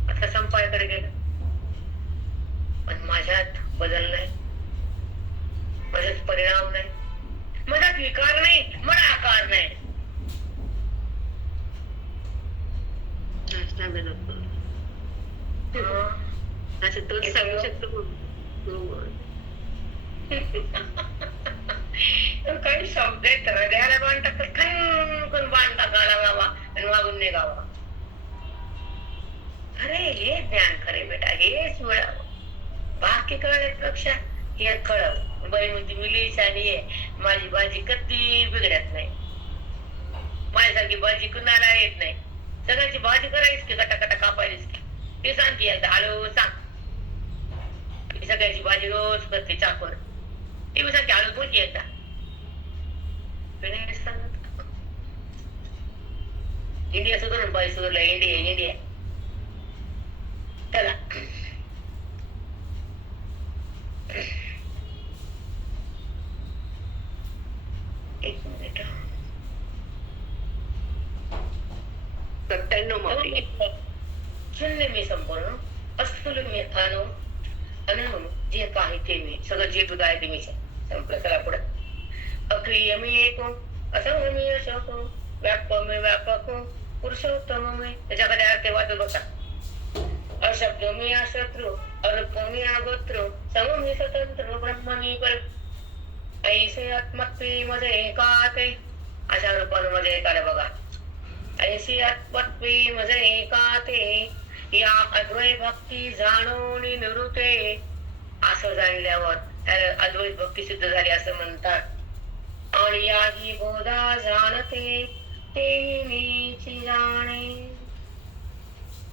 आता संपायकडे गेलं. पण माझ्यात बदल नाही, माझ्यात परिणाम नाही, माझ्यात विकार नाही, मला आकार नाही. असं तोच सांगू शकतो. काही शब्द आहेत हृदयाला बाण टाकतात, खनखन बाण टाकायला गावा आणि वागून निघावा. अरे हे ज्ञान खरे बेटा, हेच मिळावं. बाकी कळण्यापेक्षा हे कळव. बाई म्हणजे मिलीच आणि माझी भाजी कधी बिघडत नाही. माझ्यासारखी भाजी कुणाला येत नाही. सगळ्याची भाजी करायच की कटाकटा कापायच की ते सांगते एकदा. हळू सांग. सगळ्याची भाजी रोज करते चाकून. ते मी सांगते हळू बोल की एकदा. इंडिया सुधारून बाई सुधारला. India India. चला एक मिनिट. 97 शून्य मी संपूर्ण, अस्तुल मी अनु, अनु जे काही ते मी, सगळं जे तुझं आहे ते मी संपलं. चला पुढे. अक्रिय मी एक, असंग मी अशोक, व्याप मी व्यापक, पुरुषोत्तम मी. त्याच्याकडे अर्थ वाचत होता. अशब्द मी अशत्रू, अल्प मी अगोत्र, सम मी स्वतंत्र, ब्रह्म मी पर. ऐसे आत्मत्वे मध्ये एकाते. अशा रूपांमध्ये एक आलं बघा. ऐशी आत्मत्वे मध्ये एकाते, या अद्वैत भक्ती जाणून निवृत्ते. असं जाणल्यावर अद्वैत भक्ती सिद्ध झाली असं म्हणतात. आणि याही बोधा जाणते, ते मीच जाणे.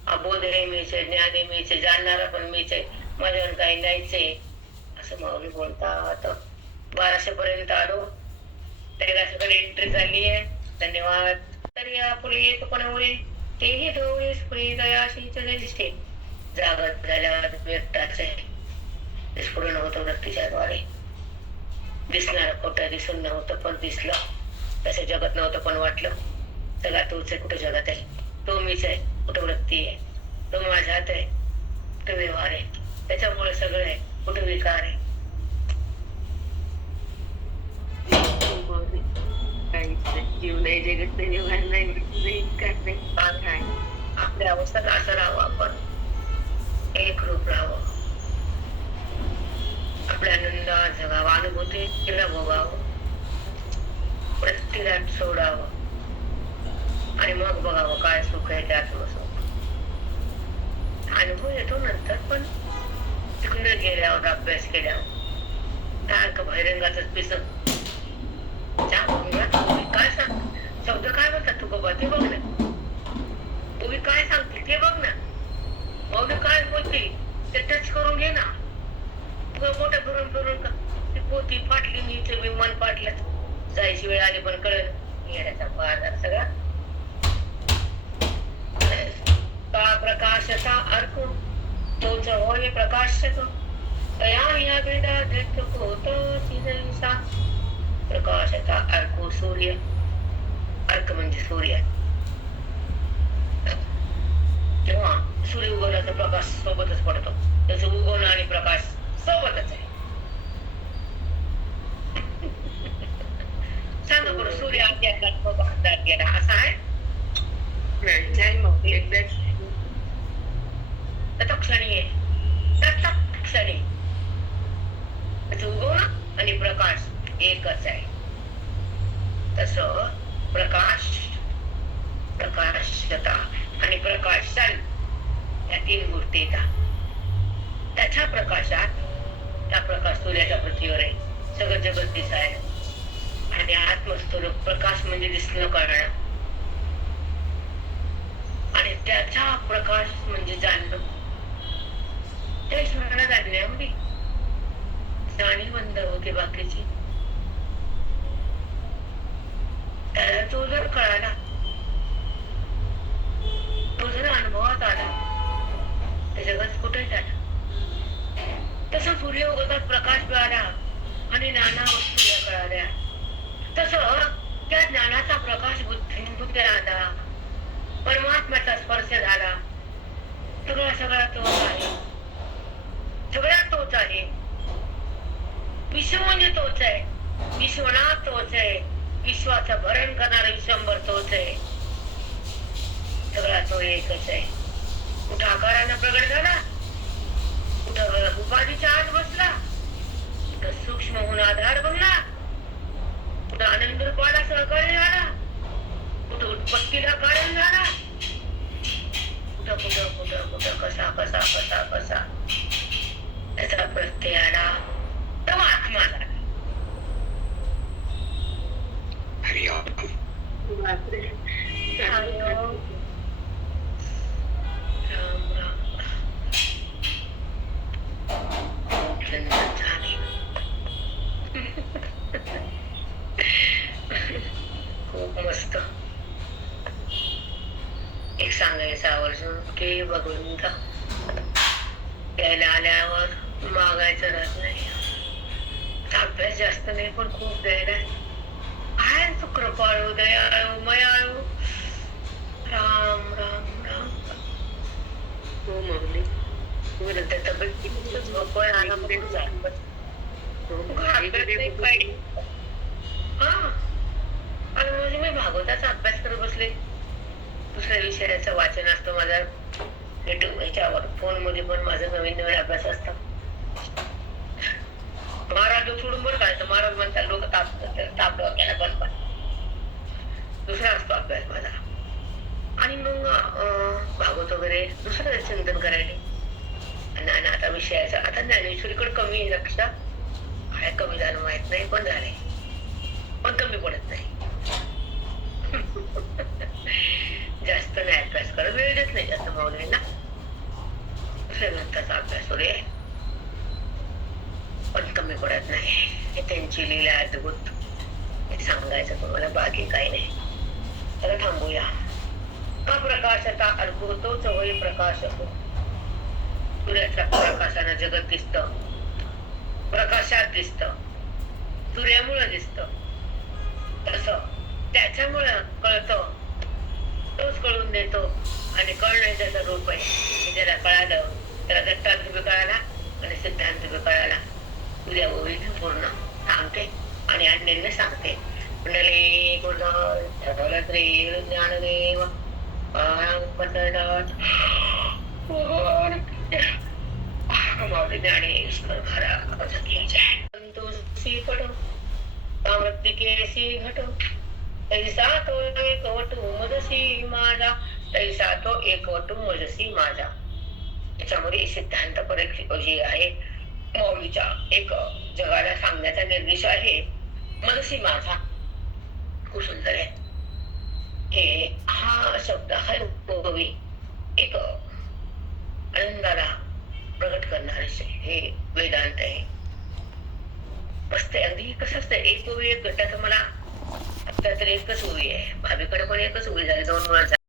अबोध हे मीच आहे, ज्ञानी मीच आहे, जाणणारा पण मीच आहे, माझ्यावर काही नाहीच आहे असं माऊली बोलतात. 1200 पर्यंत आलो. त्याच्याकडे एंट्री झाली आहे. धन्यवाद. तर या पुढे पण होईल तेही धोळी पुढे दयाशी दिसते. जागत झाल्यावर व्यक्ताच आहे. दिसणार खोटं दिसून नव्हतं पण दिसलं, तसं जगत नव्हतं पण वाटलं. सगळा तोच आहे कुठं जगात आहे, तो मीच आहे कुठं वृत्ती आहे, तो माझ्यात आहे कुठं व्यवहार आहे, त्याच्यामुळे सगळं आहे कुठं विकार आहे. काहीच नाही, जीव नाही, जगत नाही, व्यवहार नाही, वृत्ती नाही, विकार नाही, काय आपल्या अवस्थेत असं राहावं, आपण एक रूप राहावं, आपल्या आनंदात जगावं, अनुभूती तिला भोगावं, प्रतिरात सोडावं आणि मग बघावं काय सुख आहे त्यात सुख. अनुभव येतो नंतर, पण तिकडे गेल्यावर अभ्यास केल्यावर काय बहिरंगाच पिसं काय सांग शब्द काय बोलतात तू बाबा ते बघ ना, तुम्ही काय सांगते ते बघ ना, मग काय बोलते ते टच करून घे ना. मोठं फिरून फिरून का ती पोती फाटली मी इथे मी मन फाटलं, जायची वेळ आली पण कळलं येण्याचा बाजार सगळा. का प्रकाशता अर्क तोच होय प्रकाशक, तया या भेदा देत होत तिजैसा. प्रकाशता अर्क सूर्य, अर्क म्हणजे सूर्य. तेव्हा सूर्य उगवल्याचा प्रकाश सोबतच पडतो, त्याचं उगवणं आणि प्रकाश सोबतच आहे. सांगा बरं, सूर्य आद्यात गेला असा आहे नाही, मग एकदाच तत्क्षणी आहे, तत्क्षणी त्याचं उगवणं आणि प्रकाश एकच आहे. तसं प्रकाश, प्रकाशता आणि प्रकाशन या तीन गोष्टी येतात. त्याच्या प्रकाशात त्या प्रकाश सूर्याच्या पृथ्वीवर आहे, सगळं जगत दिसायला. आणि आत्मस्थूल प्रकाश म्हणजे दिसणं करणं, आणि त्याचा प्रकाश म्हणजे जाणणं. त्या स्मरण जाणण्यामध्ये जाणीव बंद होते बाकीची. त्याला तो जर कळाला, तो जर अनुभवात आला, तर जगत कुठे झाला. तसं सूर्य उगवतात प्रकाश मिळाला आणि नाना वस्तू या कळाल्या, तसं त्या ज्ञानाचा प्रकाश बुद्धीत आला, परमात्म्याचा स्पर्श झाला. सगळा सगळा तोच आहे, सगळा तोच आहे. विश्व म्हणजे तोच आहे, विश्वनाथ तोच आहे, विश्वाचं भरण करणारा विश्वंभर तोच आहे. सगळा तो एकच आहे. कुठं आकारानं प्रगट झाला, कुठं उपाधीच्या आत बसला, कुठं सूक्ष्म होऊन आधार बनला, कुठं आनंद रूपाला सहकार्य झाला, कुठं उत्पत्तीला कारण झाला, कुठं कुठं कुठं कुठं कसा कसा कसा कसा त्याचा प्रत्यय आला, तो आत्मा झाला. बापरे. राम राम. खूप मस्त. एक सांगायचं आवर्जून की भगवंता यायला आल्यावर मागायचं राहत नाही, अभ्यास जास्त नाही पण खूप द्यायला आहे. तू कृपाळू दयाळू मयाळू. राम राम राम. हो माऊली. बरं त्या तब्येत झोपळ आराम देत जा. हा, आणि म्हणजे मी भागवताचा अभ्यास करत बसले. दुसऱ्या विषयाचं वाचन असतं माझा युट्यूब ह्याच्यावर, फोन मध्ये पण माझा नवीन नवीन अभ्यास असतात. महाराज सोडून बरं काय तर महाराज म्हणतात लोक ताप डोक्याला बंद पण दुसरा असतो अभ्यास माझा. आणि मग भागवत वगैरे दुसरं चिंतन करायला. आणि आता विषयाचा आता ज्ञानेश्वरीकडे कमी आहे लक्ष, काय कमी झालं माहित नाही पण झाले, पण कमी पडत नाही. जास्त नाही अभ्यास करत, वेळ देत नाही जास्त माऊलींना. श्रीमंताचा अभ्यास वगैरे पण कमी पडत नाही. हे त्यांची लीला अद्भुत, हे सांगायचं तुम्हाला, बाकी काही नाही. त्याला थांबूया. अप्रकाशता अर्भूतोच होय प्रकाशक. सूर्याच्या प्रकाशानं जगत दिसत, प्रकाशात दिसत. तुऱ्यामुळं दिसत तसं त्याच्यामुळं कळतं, तोच कळून देतो. आणि कळणं त्याचं रूप आहे की ज्याला कळालं त्याला दत्तांत बी कळाला आणि सिद्धांत बी कळाला. उद्या होईल पूर्ण सांगते आणि अन्य सांगते. कुंडली कुंडली ज्ञानदेव ज्ञानेश्वर महाराज की जय. संतोषी पटो कामतिकेशी घटो तैसा तो एकवटू मजसी माझा, तैसा तो एकवटू मजसी माझा. त्याच्यामध्ये सिद्धांत परीक्षा जी आहे मौलीचा एक जगाला सांगण्याचा निर्देश आहे मजसी माझा. खूप सुंदर आहे हे. हा शब्द हा उपवी एक आनंदाला प्रगट करणारे हे वेदांत आहे. मस्त अगदी कसं असतं एक ओवी एक गटाचं मला आता तर एकच ओवी आहे. भाभीकडे पण एकच ओवी झाली 2 मुलांचा